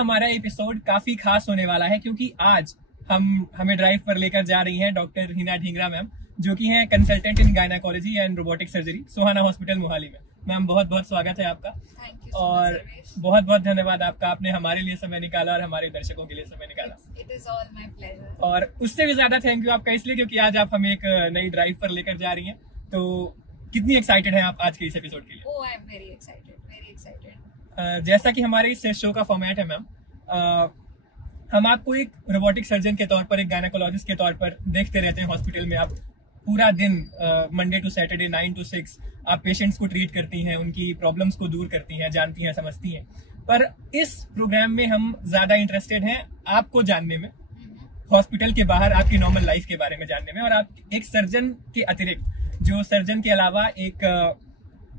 हमारा एपिसोड काफी खास होने वाला है क्योंकि आज हमें ड्राइव पर लेकर जा रही हैं डॉक्टर हिना ढींगरा मैम, जो कि हैं consultant in gynaecology and robotic surgery, Sohana hospital Mohali में। मैम बहुत बहुत स्वागत है आपका। और बहुत बहुत धन्यवाद आपका, आपने हमारे लिए समय निकाला और हमारे दर्शकों के लिए समय निकाला। It is all my pleasure. और उससे भी ज्यादा थैंक यू आपका इसलिए क्योंकि आज आप हमें एक नई ड्राइव पर लेकर जा रही हैं। तो कितनी एक्साइटेड हैं आप आज के इस एपिसोड के लिए? Oh, I am very excited. जैसा कि हमारे इस शो का फॉर्मेट है मैम, हम आपको एक रोबोटिक सर्जन के तौर पर, एक गायनाकोलॉजिस्ट के तौर पर देखते रहते हैं हॉस्पिटल में। आप पूरा दिन मंडे टू सैटरडे 9 to 6 आप पेशेंट्स को ट्रीट करती हैं, उनकी प्रॉब्लम्स को दूर करती हैं, जानती हैं, समझती हैं। पर इस प्रोग्राम में हम ज्यादा इंटरेस्टेड हैं आपको जानने में, हॉस्पिटल के बाहर आपकी नॉर्मल लाइफ के बारे में जानने में, और आप एक सर्जन के अतिरिक्त, जो सर्जन के अलावा एक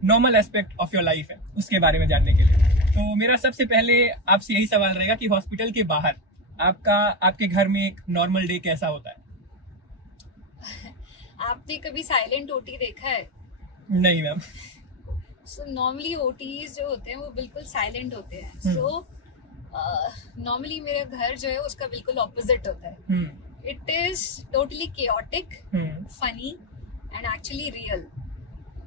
normal aspect of your life है, उसके बारे में जानने के लिए। तो मेरा सबसे पहले आपसे यही सवाल रहेगा कि हॉस्पिटल के बाहर आपके घर में एक नॉर्मल डे कैसा होता है? आपने कभी साइलेंट ओटी देखा है? नहीं मैम। सो नॉर्मली ओटीज जो होते हैं वो बिल्कुल साइलेंट होते हैं। सो नॉर्मली मेरा घर जो है उसका बिल्कुल ऑपोजिट होता है। It is totally chaotic, funny and actually real.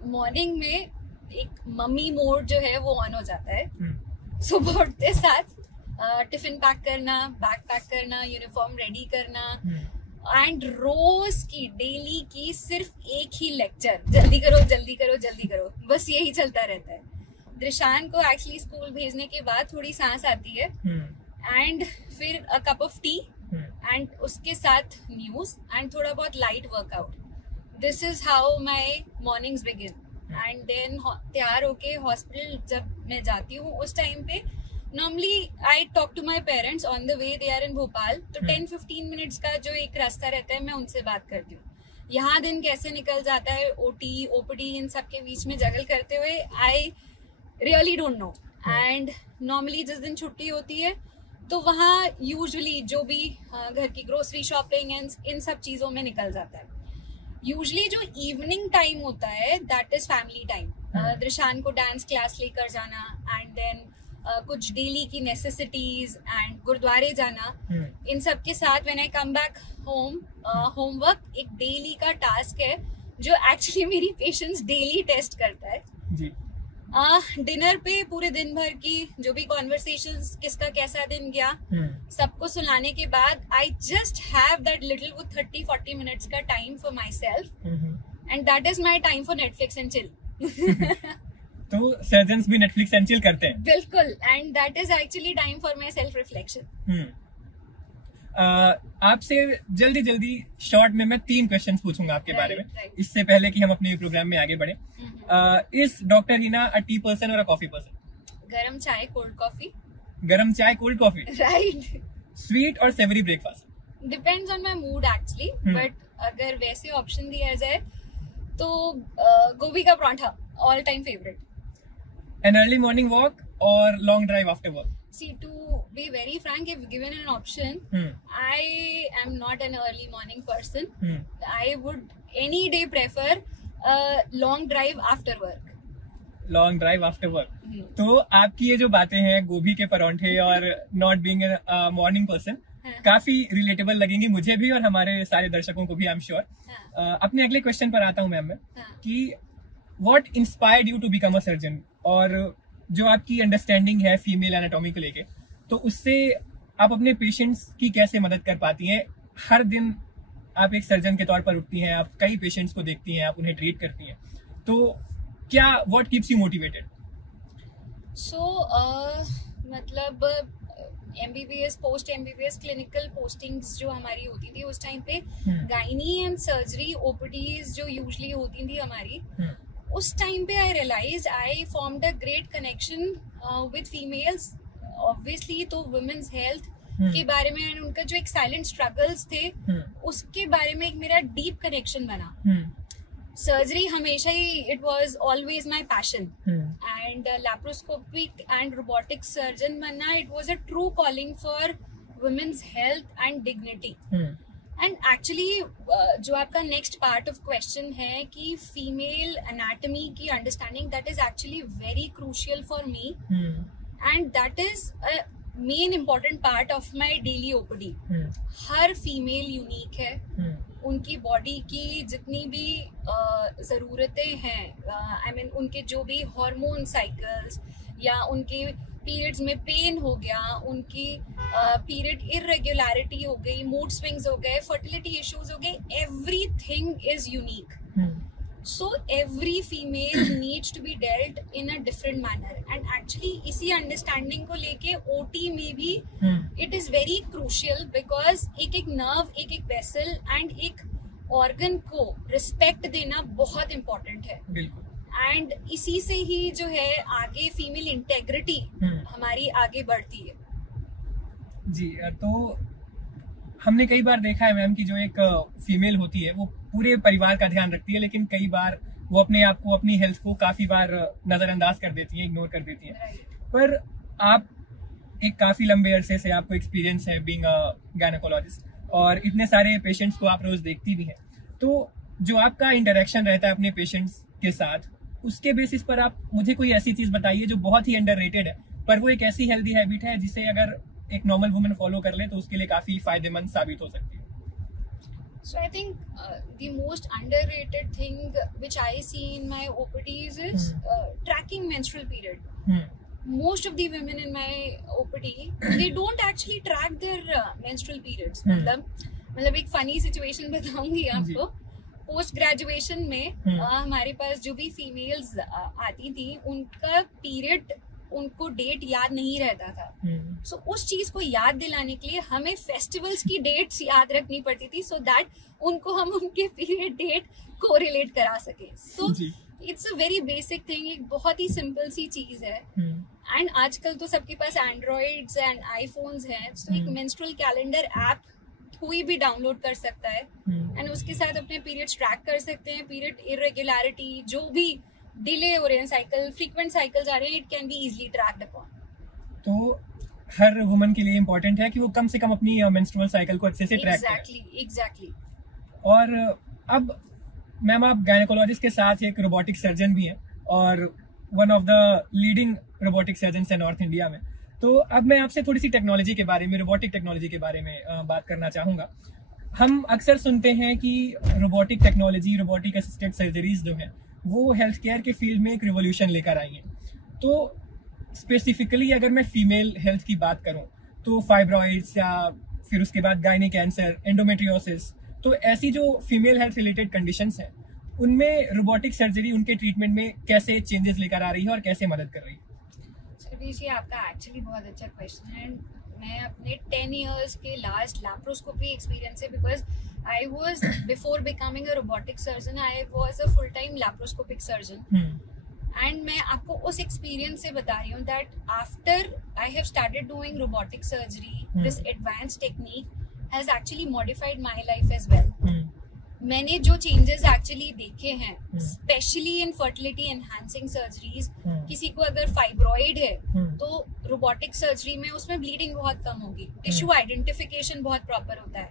Morning में एक मम्मी मोड जो है वो ऑन हो जाता है। सुबह उठते साथ टिफिन पैक करना, बैग पैक करना, यूनिफॉर्म रेडी करना, एंड रोज की डेली की सिर्फ एक ही लेक्चर, जल्दी करो जल्दी करो जल्दी करो, बस यही चलता रहता है। दृशान को एक्चुअली स्कूल भेजने के बाद थोड़ी सांस आती है, एंड फिर a cup of tea, and उसके साथ न्यूज एंड थोड़ा बहुत light workout. This is how my mornings begin. And then तैयार होके हॉस्पिटल जब मैं जाती हूँ उस टाइम पे normally I talk to my parents on the way, they are in Bhopal. तो 10-15 मिनट्स का जो एक रास्ता रहता है मैं उनसे बात करती हूँ। यहाँ दिन कैसे निकल जाता है ओटी ओपीडी इन सब के बीच में जगल करते हुए, I really don't know. And normally जिस दिन छुट्टी होती है तो वहाँ यूजुअली जो भी घर की ग्रोसरी शॉपिंग इन सब चीजों में निकल जाता है। यूजुअली जो इवनिंग टाइम होता है दैट इज फैमिली टाइम। दृशान को डांस क्लास लेकर जाना, एंड देन कुछ डेली की नेसेसिटीज एंड गुरुद्वारे जाना, इन सब के साथ when I come back home, homework एक डेली का टास्क है जो एक्चुअली मेरी पेशेंस डेली टेस्ट करता है जी। डिनर पे पूरे दिन भर की जो भी कॉन्वर्सेशंस, किसका कैसा दिन गया, सबको सुनाने के बाद I just have that little वो 30-40 मिनट्स का time for my self, and that is my time for Netflix and chill. तो सर्जन्स भी नेटफ्लिक्स एंड चिल करते हैं? बिल्कुल, and that is actually time for my self reflection. आपसे जल्दी short में मैं 3 क्वेश्चंस पूछूंगा आपके बारे में, इससे पहले कि हम अपने प्रोग्राम में आगे बढ़े। Is doctor Hina a tea person और अ कॉफी पर्सन? गरम चाय, कोल्ड कॉफी। गरम चाय, कोल्ड कॉफी, राइट। स्वीट और savoury breakfast? Depends on my mood actually, but अगर वैसे ऑप्शन दिया जाए तो गोभी का paratha all time favourite. An early morning walk or long drive after work? See, to be very frank, if given an option, I am not an early morning person. I would any day prefer a long drive after work. Long drive after work. तो आपकी ये जो बातें हैं गोभी के परांठे और not being a morning person, काफी रिलेटेबल लगेंगी मुझे भी और हमारे सारे दर्शकों को भी, आई एम श्योर। अपने अगले क्वेश्चन पर आता हूँ मैम मैं, कि What inspired you to become a surgeon? और जो आपकी अंडरस्टैंडिंग है फीमेल एनाटॉमी को लेके, तो उससे आप अपने पेशेंट्स की कैसे मदद कर पाती हैं? हर दिन आप एक सर्जन के तौर पर उठती हैं, आप कई पेशेंट्स को देखती हैं, आप उन्हें ट्रीट करती हैं, तो क्या व्हाट कीप्स यू मोटिवेटेड? मतलब MBBS post MBBS clinical postings जो हमारी होती थी उस टाइम पे, गायनी एंड सर्जरी ओपीडीज जो यूजुअली होती थी हमारी, उस टाइम पे I realize I formed a great connection with females obviously. तो वुमेन्स हेल्थ के बारे में एंड उनका जो एक साइलेंट स्ट्रगल्स थे उसके बारे में एक मेरा डीप कनेक्शन बना। सर्जरी हमेशा ही it was always my passion, and laparoscopic and robotic surgeon बनना it was a true calling for women's health and dignity. And actually जो आपका नेक्स्ट पार्ट ऑफ क्वेश्चन है कि फीमेल एनाटॉमी की understanding, that is actually very crucial for me, and that is main important part of my daily OPD. हर female unique है, उनकी body की जितनी भी ज़रूरतें हैं, आई मीन उनके जो भी हार्मोन साइकिल्स या उनके पीरियड्स में पेन हो गया, उनकी पीरियड इरेगुलरिटी हो गई, मूड स्विंग्स हो गए, फर्टिलिटी इश्यूज हो गए, everything is unique. So every female needs to be dealt in a different manner, and actually इसी understanding को लेके OT में भी it is very crucial because एक एक nerve, एक एक vessel and एक organ को respect देना बहुत important है। एंड इसी से ही जो है आगे फीमेल इंटेग्रिटी हमारी आगे बढ़ती है। जी, तो हमने कई बार देखा है मैम कि जो एक फीमेल होती है वो पूरे परिवार का ध्यान रखती है, लेकिन कई बार वो अपने आप को, अपनी हेल्थ को काफी बार नजरअंदाज कर देती है, इग्नोर कर देती है। पर आप एक काफी लंबे अरसे से आपको एक्सपीरियंस है बीइंग अ गायनेकोलॉजिस्ट, और इतने सारे पेशेंट्स को आप रोज देखती भी हैं, तो जो आपका इंटरेक्शन रहता है अपने पेशेंट्स के साथ, उसके बेसिस पर आप मुझे कोई ऐसी चीज बताइए जो बहुत ही अंडररेटेड है, पर वो एक ऐसी हेल्दी हैबिट है जिसे अगर एक नॉर्मल वुमन फॉलो कर ले तो उसके लिए काफी फायदेमंद साबित हो सकती है। So I think the most underrated thing which I see in my OPDs is tracking menstrual period. Most of the women in my OPD, they don't actually track their menstrual periods. मतलब एक funny situation बताऊंगी आपको। Post graduation में हमारे पास जो भी females आती थी, उनका पीरियड, उनको डेट याद नहीं रहता था। सो उस चीज को याद दिलाने के लिए हमें फेस्टिवल्स की डेट्स याद रखनी पड़ती थी, सो दैट उनको हम उनके पीरियड डेट कोरिलेट करा सके। So it's a very basic thing, एक बहुत ही सिंपल सी चीज है। एंड आजकल तो सबके पास एंड्रॉइड्स एंड आईफोन्स हैं, सो एक मेंस्ट्रुअल कैलेंडर ऐप कोई भी डाउनलोड कर सकता है एंड उसके साथ अपने पीरियड्स ट्रैक कर सकते हैं। पीरियड इरेगुलरिटी, जो भी डिले हो रहे हैं साइकिल, फ्रीक्वेंट साइकिल्स आ रहे हैं, it can be easily tracked upon. तो हर वुमन के लिए इम्पोर्टेंट है कि वो कम से कम अपनी मेंस्ट्रुअल साइकिल को अच्छे से ट्रैक करें। एग्जैक्टली। और अब मैम आप गायनेकोलॉजिस्ट के साथ एक रोबोटिक सर्जन भी हैं और one of the leading robotic surgeon है नॉर्थ इंडिया में। तो अब मैं आपसे थोड़ी सी टेक्नोलॉजी के बारे में, रोबोटिक टेक्नोलॉजी के बारे में बात करना चाहूँगा। हम अक्सर सुनते हैं कि robotic technology, robotic assisted surgeries जो हैं वो हेल्थ केयर के फील्ड में एक रिवोल्यूशन लेकर आई हैं। तो स्पेसिफिकली अगर मैं फीमेल हेल्थ की बात करूं तो फाइब्रॉइड्स या फिर उसके बाद गायनी कैंसर, एंडोमेट्रियोसिस, तो ऐसी जो फीमेल हेल्थ रिलेटेड कंडीशंस हैं उनमें रोबोटिक सर्जरी उनके ट्रीटमेंट में कैसे चेंजेस लेकर आ रही है और कैसे मदद कर रही है? जी, आपका एक्चुअली बहुत अच्छा क्वेश्चन है। मैं अपने 10 इयर्स के लास्ट लैप्रोस्कोपी एक्सपीरियंस है, because I was before becoming a robotic surgeon, I was a full time laparoscopic surgeon. And मैं आपको उस एक्सपीरियंस से बता रही हूँ that after I have started doing robotic surgery, this advance technique has actually modified my life as well. मैंने जो changes actually देखे हैं, specially in fertility enhancing surgeries, किसी को अगर फाइब्रॉइड है तो रोबोटिक सर्जरी में उसमें ब्लीडिंग बहुत कम होगी, टिश्यू आइडेंटिफिकेशन बहुत प्रॉपर होता है।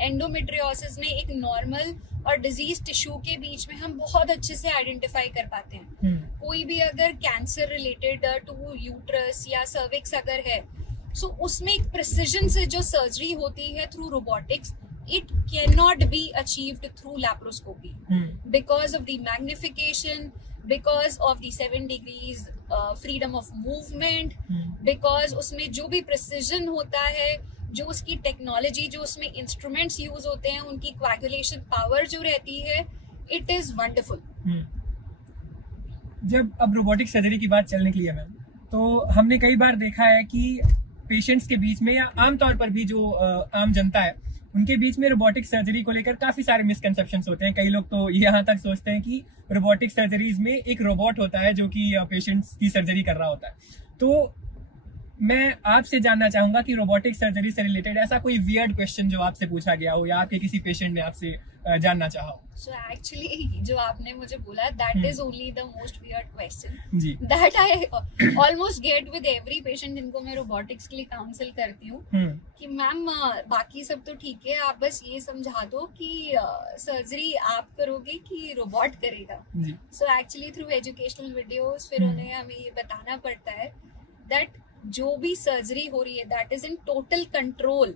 एंडोमेट्रियोसिस में एक नॉर्मल और डिजीज टिश्यू के बीच में हम बहुत अच्छे से आइडेंटिफाई कर पाते हैं। कोई भी अगर कैंसर रिलेटेड टू यूट्रस या सर्विक्स अगर है, सो उसमें एक प्रिसिजन से जो सर्जरी होती है through robotics, it cannot be achieved through laparoscopy because of the magnification, because of the 7 degrees freedom of movement, because उसमें जो भी precision होता है, जो उसकी टेक्नोलॉजी, जो उसमें इंस्ट्रूमेंट्स यूज होते हैं, उनकी कोएगुलेशन पावर जो रहती है, इट इज वंडरफुल। जब अब रोबोटिक सर्जरी की बात चलने के लिए मैम, तो हमने कई बार देखा है कि पेशेंट्स के बीच में या आमतौर पर भी जो आम जनता है उनके बीच में रोबोटिक सर्जरी को लेकर काफी सारे मिसकंसेप्शंस होते हैं। कई लोग तो यहाँ तक सोचते हैं कि रोबोटिक सर्जरीज में एक रोबोट होता है जो कि पेशेंट्स की सर्जरी कर रहा होता है। तो मैं आपसे जानना चाहूंगा कि रोबोटिक सर्जरी से रिलेटेड ऐसा कोई वियर्ड क्वेश्चन जो आपसे पूछा गया हो या आपके किसी पेशेंट ने आपसे जानना चाहा हो। सो एक्चुअली जो आपने मुझे बोला, that is only the most weird question जी, that I almost get with every patient जिनको मैं रोबोटिक्स के लिए काउंसिल करती हूँ कि मैम बाकी सब तो ठीक है, आप बस ये समझा दो कि सर्जरी आप करोगे कि रोबोट करेगा। So actually through educational videos फिर उन्हें हमें ये बताना पड़ता है दैट जो भी सर्जरी हो रही है that is in total control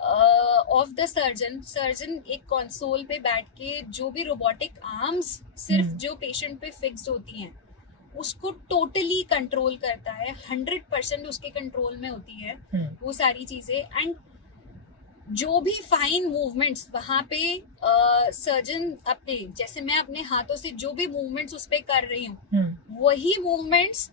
of the surgeon एक कंसोल पे बैठ के जो भी रोबोटिक आर्म्स सिर्फ जो पेशेंट पे फिक्स्ड होती हैं उसको टोटली कंट्रोल करता है, 100% उसके कंट्रोल में होती है वो सारी चीजें। एंड जो भी फाइन मूवमेंट्स वहां पे सर्जन अपने, जैसे मैं अपने हाथों से जो भी मूवमेंट्स उस पे कर रही हूँ वही मूवमेंट्स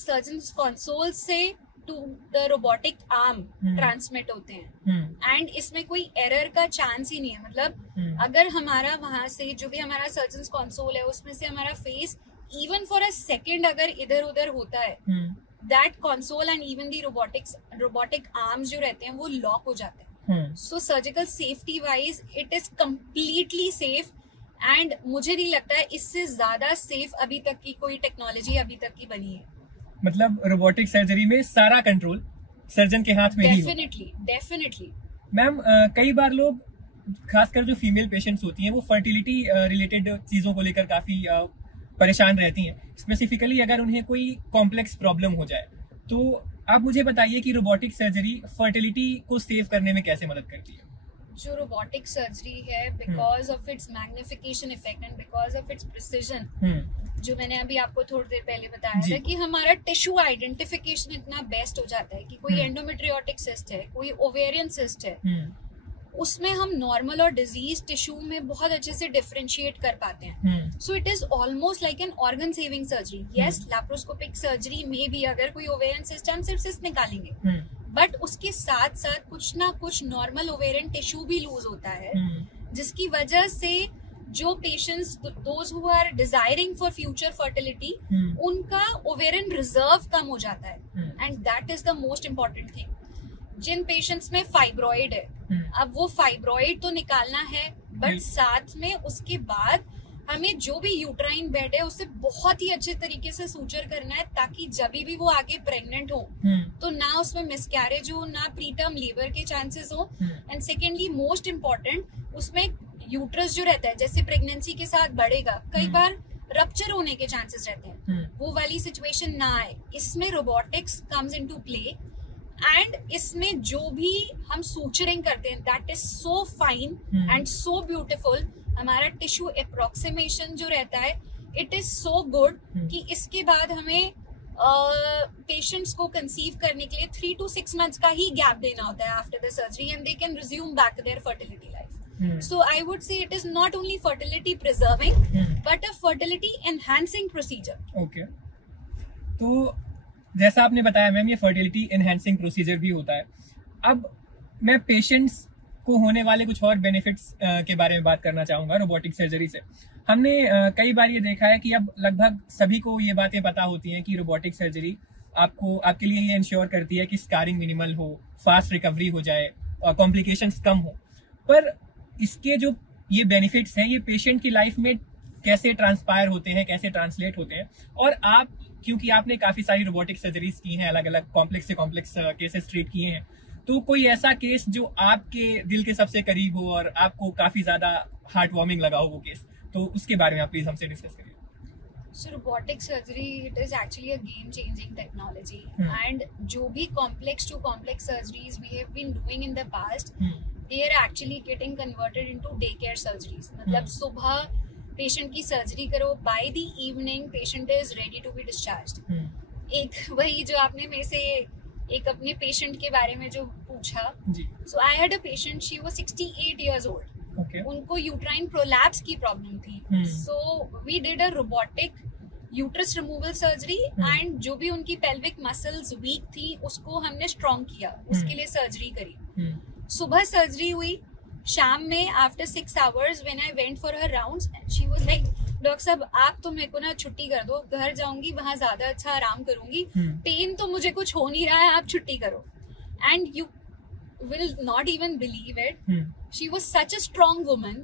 सर्जन कंसोल से to the robotic arm transmit होते हैं। एंड इसमें कोई एरर का चांस ही नहीं है। मतलब अगर हमारा वहां से जो भी हमारा सर्जन कंसोल है उसमें से हमारा face even for a second अगर इधर उधर होता है that console and even the robotic arms जो रहते हैं वो लॉक हो जाते हैं। So surgical safety wise it is completely safe and मुझे नहीं लगता है इससे ज्यादा सेफ अभी तक की कोई टेक्नोलॉजी अभी तक की बनी है। मतलब रोबोटिक सर्जरी में सारा कंट्रोल सर्जन के हाथ में ही हो। डेफिनेटली मैम कई बार लोग खासकर जो फीमेल पेशेंट्स होती हैं वो फर्टिलिटी रिलेटेड चीजों को लेकर काफी परेशान रहती हैं। स्पेसिफिकली अगर उन्हें कोई कॉम्प्लेक्स प्रॉब्लम हो जाए तो आप मुझे बताइए कि रोबोटिक सर्जरी फर्टिलिटी को सेव करने में कैसे मदद करती है? जो रोबोटिक सर्जरी है because of its magnification effect and because of its precision, जो मैंने अभी आपको थोड़ी देर पहले बताया था कि हमारा टिश्यू आइडेंटिफिकेशन इतना बेस्ट हो जाता है कि कोई एंडोमेट्रियोटिक सिस्ट है, कोई ओवेरियन सिस्ट है, उसमें हम नॉर्मल और डिजीज टिश्यू में बहुत अच्छे से डिफरेंशिएट कर पाते हैं। So it is almost like an organ saving surgery. Yes, laparoscopic surgery में भी अगर कोई ओवेरियन सिस्ट, हम सिर्फ सिस्ट निकालेंगे, बट उसके साथ साथ कुछ ना कुछ नॉर्मल ओवेरियन टिश्यू भी लूज होता है, जिसकी वजह से जो patients those who are desiring for future fertility उनका ओवेरियन रिजर्व कम हो जाता है। And that is the most important thing. जिन पेशेंट्स में फाइब्रॉइड है, अब वो फाइब्रॉइड तो निकालना है, बट साथ में उसके बाद हमें जो भी यूट्राइन बेड है उसे बहुत ही अच्छे तरीके से सूचर करना है ताकि जब भी वो आगे प्रेग्नेंट हो तो ना उसमें मिसकैरेज हो, ना प्रीटर्म लेबर के चांसेस हो। एंड सेकेंडली मोस्ट इम्पोर्टेंट, उसमें यूट्रस जो रहता है जैसे प्रेगनेंसी के साथ बढ़ेगा, कई बार रप्चर होने के चांसेस रहते हैं, वो वाली सिचुएशन ना आए। इसमें robotics comes into play and इसमें जो भी हम सूचरिंग करते हैं that is so fine and so beautiful. हमारा टिश्यू अप्रोक्सीमेशन जो रहता है इट इज सो गुड कि इसके बाद हमें पेशेंट्स को कंसीव करने के लिए 3 to 6 months का ही गैप देना होता है after the surgery and they can resume back their fertility life. So I would say it is not only fertility preserving but a fertility enhancing procedure. Okay, तो जैसा आपने बताया मैम ये fertility enhancing procedure भी होता है। अब मैं पेशेंट्स को होने वाले कुछ और बेनिफिट्स के बारे में बात करना चाहूंगा रोबोटिक सर्जरी से। हमने कई बार ये देखा है कि अब लगभग सभी को ये बातें पता होती हैं कि रोबोटिक सर्जरी आपके लिए ये इंश्योर करती है कि स्कारिंग मिनिमल हो, फास्ट रिकवरी हो जाए, कॉम्प्लिकेशंस कम हो। पर इसके जो ये बेनिफिट्स हैं ये पेशेंट की लाइफ में कैसे ट्रांसपायर होते हैं, कैसे ट्रांसलेट होते हैं? और आप, क्योंकि आपने काफी सारी रोबोटिक सर्जरीज की हैं, अलग अलग कॉम्प्लेक्स से कॉम्प्लेक्स केसेस ट्रीट किए हैं, तो कोई ऐसा केस जो आपके दिल के सबसे करीब हो और आपको काफी ज्यादा हार्ट वार्मिंग लगा हो वो केस, तो उसके बारे में आप प्लीज हमसे डिस्कस करिए। So robotic surgery, it is actually a game-changing technology, and जो भी complex to complex surgeries we have been doing in the past, they are actually getting converted into daycare surgeries. मतलब सुबह patient की surgery करो, by the evening patient is ready to be discharged. एक वही जो आपने में से एक अपने पेशेंट के बारे में जो पूछा, so I had a patient, she was 68 years old. Okay. उनको यूट्राइन प्रोलैप्स की प्रॉब्लम थी, so we did a robotic uterus removal surgery and जो भी उनकी पेल्विक मसल्स वीक थी उसको हमने स्ट्रॉन्ग किया, उसके लिए सर्जरी करी। सुबह सर्जरी हुई, शाम में after 6 hours when I went for her rounds she was like, doctor साहब आप तो मेरे को ना छुट्टी कर दो, घर जाऊंगी वहां ज्यादा अच्छा आराम करूंगी, पेन तो मुझे कुछ हो नहीं रहा है, आप छुट्टी करो। And you will not even believe it. She was such a strong woman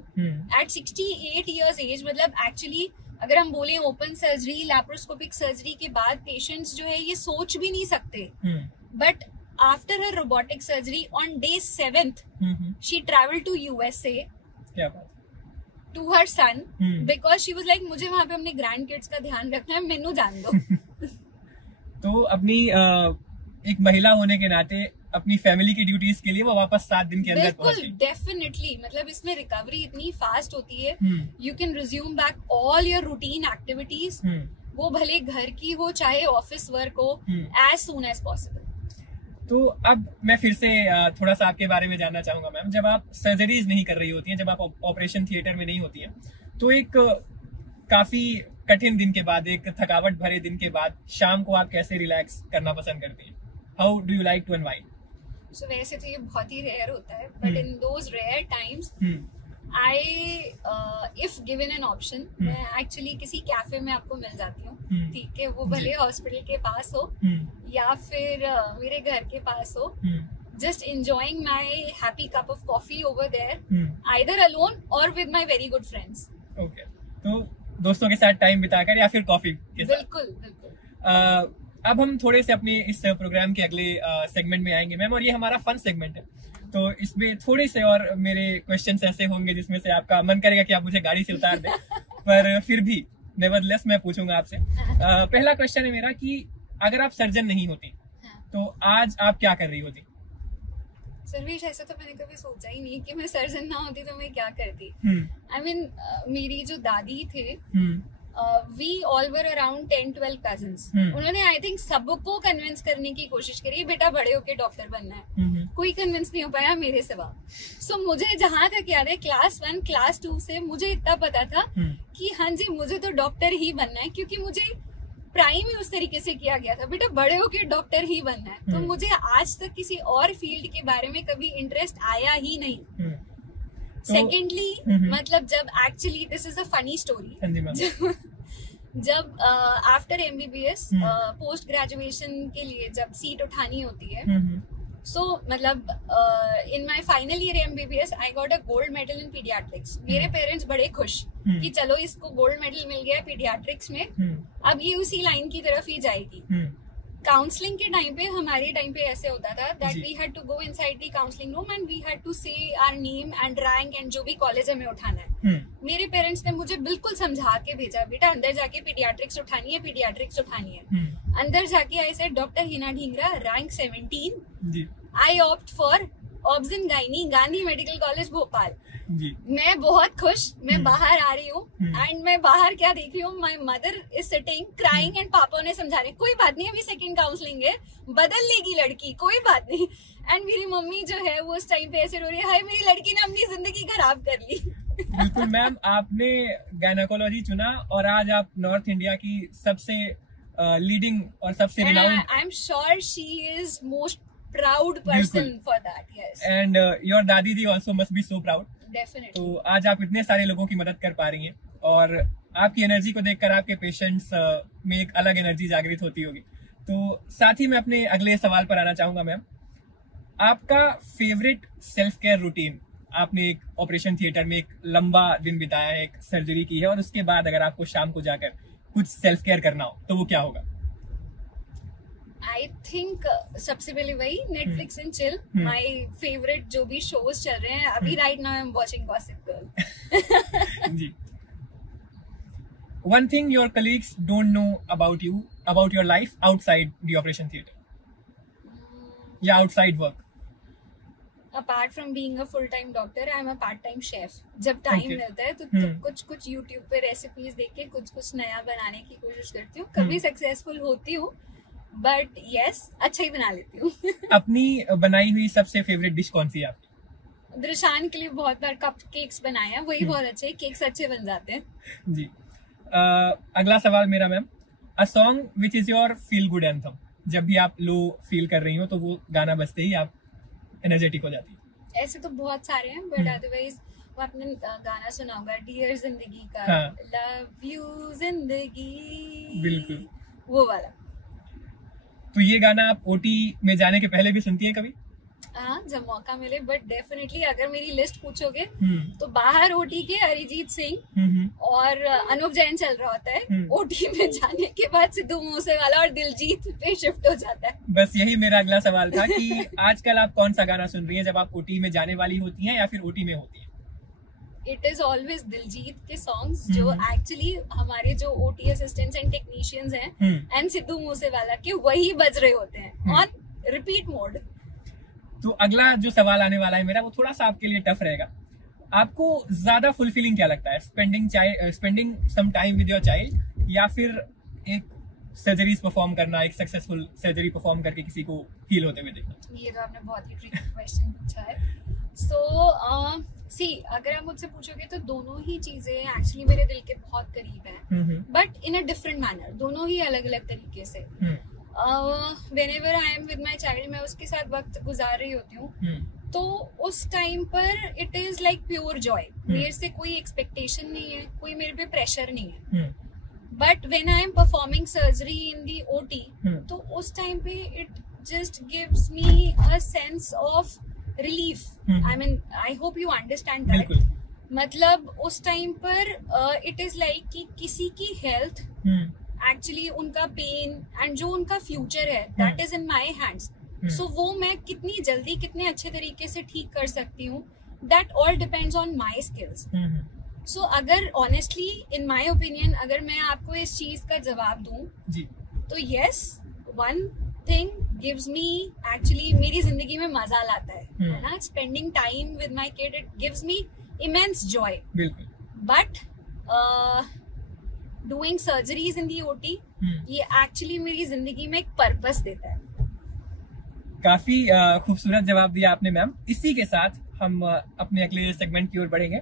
at 68 years age. मतलब actually अगर हम बोले ओपन सर्जरी, लैप्रोस्कोपिक सर्जरी के बाद पेशेंट्स जो है ये सोच भी नहीं सकते, but after her robotic surgery on day 7th she traveled to USA to her son because she was like मुझे वहां पे अपने ग्रैंड किड्स का ध्यान रखना है, मैनू जान दो। तो अपनी एक महिला होने के नाते अपनी फैमिली की ड्यूटीज के लिए वो वापस 7 दिन के अंदर पहुंची। डेफिनेटली, मतलब इसमें रिकवरी इतनी फास्ट होती है, you can resume back all your routine activities, वो भले घर की हो चाहे ऑफिस वर्क हो, एज सून एज पॉसिबल। तो अब मैं फिर से थोड़ा सा आपके बारे में जानना चाहूंगा मैम, जब आप सर्जरीज नहीं कर रही होती हैं, जब आप ऑपरेशन थिएटर में नहीं होती हैं, तो एक काफी कठिन दिन के बाद, एक थकावट भरे दिन के बाद शाम को आप कैसे रिलैक्स करना पसंद करती हैं? How do you like to unwind? So वैसे तो ये बहुत ही रेयर होता है, but in those rare times I if given an option, मैं एक्चुअली किसी कैफे में आपको मिल जाती हूँ, ठीक है, वो भले हॉस्पिटल के पास हो या फिर मेरे घर के पास हो, just enjoying my happy cup of coffee over there, either alone or with my very good friends. Okay. तो दोस्तों के साथ टाइम बिताकर या फिर कॉफी के साथ? बिल्कुल बिल्कुल। अब हम थोड़े से अपने इस प्रोग्राम के अगले सेगमेंट में आएंगे मैम, और ये हमारा फन सेगमेंट है, तो इसमें थोड़े से और मेरे क्वेश्चंस ऐसे होंगे जिसमें से आपका मन करेगा कि आप मुझे गाड़ी से उतार दें, पर फिर भी नेवरदलेस मैं पूछूंगा आपसे। पहला क्वेश्चन है मेरा कि अगर आप सर्जन नहीं होती तो आज आप क्या कर रही होती? सर्वेश, ऐसा तो मैंने कभी सोचा ही नहीं कि मैं सर्जन ना होती तो मैं क्या करती। आई मीन मेरी जो दादी थे, we all were around 10-12 cousins, उन्होंने आई थिंक सबको कन्विंस करने की कोशिश करी बेटा बड़े होके डॉक्टर बनना है, कोई कन्विंस नहीं हो पाया मेरे सिवा। सो मुझे जहां तक याद है क्लास 1 क्लास 2 से मुझे इतना पता था कि हाँ जी मुझे तो डॉक्टर ही बनना है, क्योंकि मुझे प्राइम ही उस तरीके से किया गया था, बेटा बड़े होके डॉक्टर ही बनना है। तो मुझे आज तक किसी और फील्ड के बारे में कभी इंटरेस्ट आया ही नहीं। सेकेंडली मतलब जब actually this is a funny story, जब आफ्टर MBBS पोस्ट ग्रेजुएशन के लिए जब सीट उठानी होती है, सो मतलब in my final year MBBS I got a gold medal in paediatrics. मेरे पेरेंट्स बड़े खुश कि चलो इसको गोल्ड मेडल मिल गया पीडियाट्रिक्स में, अब ये उसी लाइन की तरफ ही जाएगी। काउंसलिंग के टाइम पे, हमारे टाइम पे ऐसे होता था that we had to go inside the counselling room and we had to say our name and rank and जो भी कॉलेज हमें उठाना है। मेरे पेरेंट्स ने मुझे बिल्कुल समझा के भेजा, बेटा अंदर जाके पीडियाट्रिक्स उठानी है, पीडियाट्रिक्स उठानी है। अंदर जाके I said doctor Hina Dhingra, rank 17। I opt for obs in gynae, Gandhi medical college Bhopal. मैं बहुत खुश, मैं बाहर आ रही हूँ एंड मैं बाहर क्या देख रही हूँ, my mother is sitting crying and पापा ने समझा रहे कोई बात नहीं अभी सेकंड काउंसलिंग है, बदल लेगी लड़की, कोई बात नहीं। एंड मेरी मम्मी जो है वो उस टाइम पे ऐसे रो रही है, हाय मेरी लड़की ने अपनी जिंदगी खराब कर ली। बिल्कुल मैम, आपने गायनेकोलॉजी चुना और आज आप नॉर्थ इंडिया की सबसे लीडिंग और सबसे renowned, I am sure she is most proud person for that, yes, and your दादी जी also must be so proud. Definitely. तो आज आप इतने सारे लोगों की मदद कर पा रही हैं और आपकी एनर्जी को देखकर आपके पेशेंट्स में एक अलग एनर्जी जागृत होती होगी। तो साथ ही मैं अपने अगले सवाल पर आना चाहूंगा मैम, आपका फेवरेट सेल्फ केयर रूटीन, आपने एक ऑपरेशन थिएटर में एक लंबा दिन बिताया है, एक सर्जरी की है, और उसके बाद अगर आपको शाम को जाकर कुछ सेल्फ केयर करना हो तो वो क्या होगा? आई थिंक सबसे पहले वही Netflix and chill, my favourite जो भी शोज चल रहे हैं अभी right now I am watching Gossip Girl. जी, one thing your colleagues don't know about you, about your life outside the operation theatre या outside work? Apart from being a full time doctor, I am a part time chef. जब time मिलता है तो कुछ YouTube पे recipes देख के कुछ नया बनाने की कोशिश करती हूँ। कभी सक्सेसफुल होती हूँ बट यस अच्छा ही बना लेती हूँ। अपनी बनाई हुई सबसे फेवरेट डिश कौन सी है आपकी? दृशान के लिए बहुत बार कप केक्स बनाए हैं, वही बहुत अच्छे, केक्स अच्छे बन जाते हैं। जी, अगला सवाल मेरा ma'am, a song which is your feel good anthem. जब भी आप लो फील कर रही हो तो वो गाना बजते ही आप एनर्जेटिक हो जाती है। ऐसे तो बहुत सारे हैं बट अदरवाइज वो आपने गाना सुना होगा डियर जिंदगी का, लव यू जिंदगी, बिल्कुल वो वाला। तो ये गाना आप ओटी में जाने के पहले भी सुनती हैं कभी? हाँ, जब मौका मिले, बट डेफिनेटली अगर मेरी लिस्ट पूछोगे तो बाहर ओटी के अरिजीत सिंह और अनुव जैन चल रहा होता है, ओटी में जाने के बाद सिद्धू मूसेवाला और दिलजीत पे शिफ्ट हो जाता है। बस यही मेरा अगला सवाल था कि आजकल आप कौन सा गाना सुन रही हैं जब आप ओटी में जाने वाली होती हैं या फिर ओटी में होती हैं? इट इज ऑलवेज दिलजीत के सॉन्ग्स जो एक्चुअली हमारे जो ओटी असिस्टेंट्स एंड टेक्नीशियंस हैं एंड सिद्धू मूसेवाला के वही बज रहे होते हैं ऑन रिपीट मोड। तो अगला जो सवाल आने वाला है मेरा वो थोड़ा सा आपके लिए टफ रहेगा। आपको ज्यादा फुलफिलिंग क्या लगता है, spending some time with your child या फिर एक सर्जरीज परफॉर्म करना, एक सक्सेसफुल सर्जरी परफॉर्म करके किसी को हील होते हुए देखना? ये तो आपने बहुत ही ट्रिकी क्वेश्चन पूछा है। सो सी अगर आप मुझसे पूछोगे तो दोनों ही चीजें एक्चुअली मेरे दिल के बहुत करीब हैं, but in a different manner, दोनों ही अलग अलग तरीके से। Whenever I am with my child, मैं उसके साथ वक्त गुजार रही होती हूँ, तो उस टाइम पर it is like pure Joy. मेरे से कोई एक्सपेक्टेशन नहीं है, कोई मेरे पे प्रेशर नहीं है। But when I am performing surgery in the OT, तो उस टाइम पे it just gives me a sense of relief. I mean I hope you understand that. मतलब उस टाइम पर इट इज लाइक कि किसी की हेल्थ एक्चुअली, उनका पेन एंड जो उनका फ्यूचर है that is in my hands. So वो मैं कितनी जल्दी कितने अच्छे तरीके से ठीक कर सकती हूँ, that all depends on my skills. So अगर ऑनेस्टली इन माई ओपिनियन अगर मैं आपको इस चीज का जवाब दूं तो yes, one thing gives me actually, मेरी जिंदगी में मजा लाता है ना, spending time with my kid, it gives me immense Joy. But doing surgeries in the OT, ये एक्चुअली मेरी जिंदगी में एक पर्पस देता है। काफी खूबसूरत जवाब दिया आपने मैम। इसी के साथ हम अपने अगले सेगमेंट की ओर बढ़ेंगे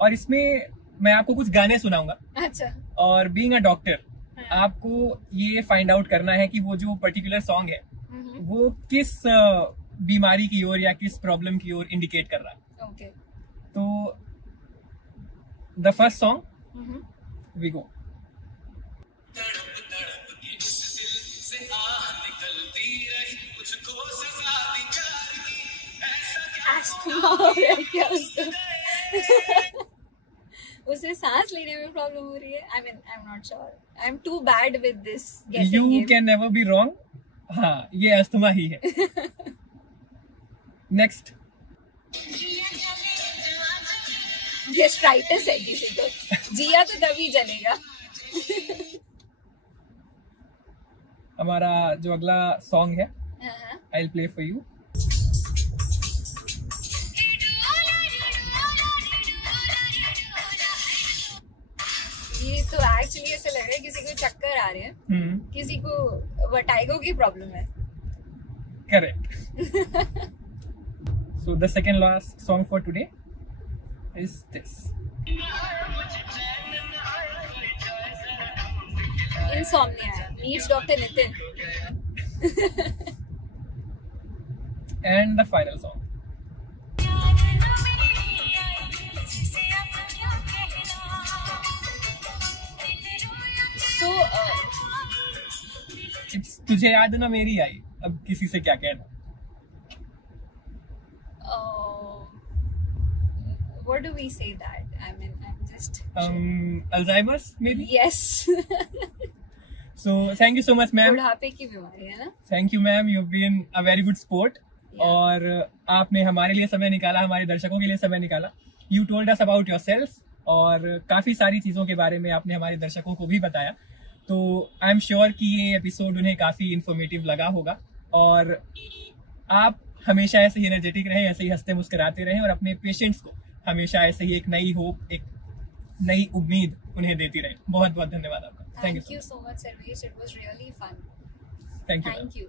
और इसमें मैं आपको कुछ गाने सुनाऊंगा। अच्छा। और बीइंग अ डॉक्टर आपको ये फाइंड आउट करना है कि वो जो पर्टिकुलर सॉन्ग है वो किस बीमारी की ओर या किस प्रॉब्लम की ओर इंडिकेट कर रहा है। ओके। तो the first song we go. उसे सांस लेने में प्रॉब्लम हो रही है। I mean I am not sure, I am too bad with this guessing game. You can never be wrong. हाँ, ये अस्थमा ही है। नेक्स्ट। ये स्ट्राइटिस है किसी को, जिया तो तभी चलेगा। हमारा जो अगला सॉन्ग है I will play for you. ये तो एक्चुअली ऐसे लग रहा है किसी को चक्कर आ रहे हैं, किसी को वर्टाइगो की प्रॉब्लम है। Correct. So the second last song for today is this. Insomnia needs Dr. Nitin. And the final song. So It's तुझे याद ना मेरी आई, अब किसी से क्या कहना। what do we say that? I mean, I'm just Alzheimer's maybe. Yes. So thank you so much ma'am. बुढ़ापे की बीमारी है ना। Thank you ma'am, you've been a very good sport. Yeah. और आपने हमारे लिए समय निकाला, हमारे दर्शकों के लिए समय निकाला। You told us about yourself और काफी सारी चीजों के बारे में आपने हमारे दर्शकों को भी बताया। तो आई एम श्योर कि ये एपिसोड उन्हें काफी इंफॉर्मेटिव लगा होगा और आप हमेशा ऐसे ही एनर्जेटिक रहें, ऐसे ही हंसते मुस्कुराते रहें और अपने पेशेंट्स को हमेशा ऐसे ही एक नई होप, एक नई उम्मीद उन्हें देती रहें। बहुत बहुत धन्यवाद आपका। Thank you so much, Sarvesh. It was really fun. Thank you. Thank you.